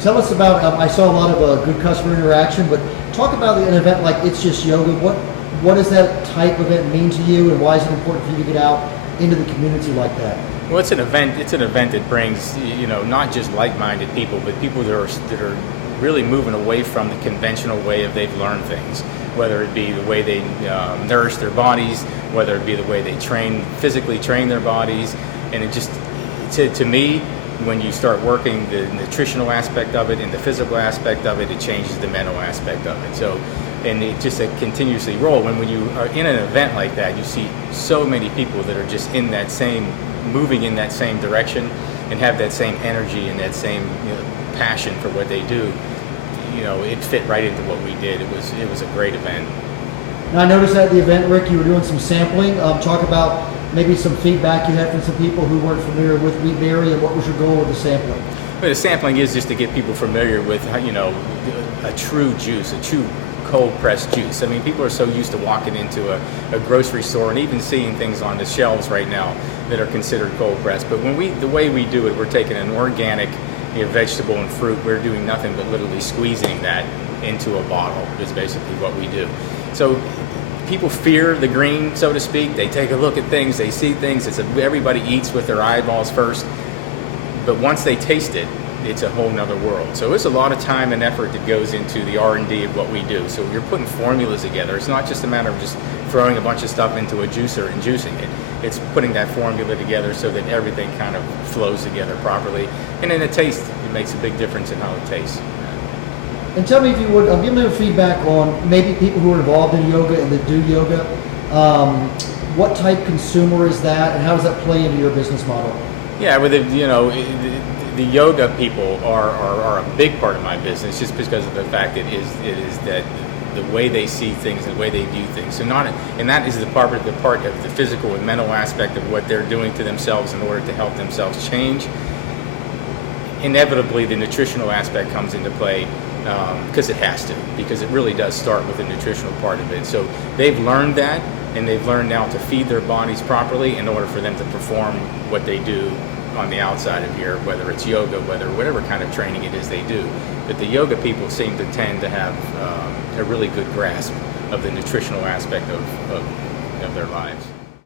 Tell us about, I saw a lot of good customer interaction, but talk about an event like It's Just Yoga. What does that type of event mean to you, and why is it important for you to get out into the community like that? Well, it's an event. It's an event that brings, not just like-minded people, but people that are really moving away from the conventional way of they've learned things. Whether it be the way they nourish their bodies, whether it be the way they physically train their bodies, and it just, to me, when you start working the nutritional aspect of it and the physical aspect of it, it changes the mental aspect of it. So, and it just continuously roll. When you are in an event like that, you see so many people that are just moving in that same direction and have that same energy and that same passion for what they do. It fit right into what we did. It was a great event. Now, I noticed at the event, Rick, you were doing some sampling. Talk about maybe some feedback you had from some people who weren't familiar with Wheatberry, and what was your goal with the sampling? Well, the sampling is just to get people familiar with, a true juice, a true cold pressed juice. I mean, people are so used to walking into a grocery store and even seeing things on the shelves right now that are considered cold pressed. But the way we do it, we're taking an organic vegetable and fruit. We're doing nothing but literally squeezing that into a bottle is basically what we do. So people fear the green, so to speak. They take a look at things, they see things. Everybody eats with their eyeballs first, but once they taste it, it's a whole nother world. So it's a lot of time and effort that goes into the R&D of what we do. So you're putting formulas together. It's not just a matter of just throwing a bunch of stuff into a juicer and juicing it. It's putting that formula together so that everything kind of flows together properly. And in the taste, it makes a big difference in how it tastes. And tell me, if you would, give me a feedback on maybe people who are involved in yoga and that do yoga. What type consumer is that, and how does that play into your business model? Yeah, with the yoga people are a big part of my business, just because of the fact that it is that the way they see things, the way they view things. So and that is the part of the physical and mental aspect of what they're doing to themselves in order to help themselves change. Inevitably, the nutritional aspect comes into play, because it has to, because it really does start with the nutritional part of it. So they've learned that, and they've learned now to feed their bodies properly in order for them to perform what they do on the outside of here, whether it's yoga, whatever kind of training it is they do. But the yoga people seem to tend to have a really good grasp of the nutritional aspect of their lives.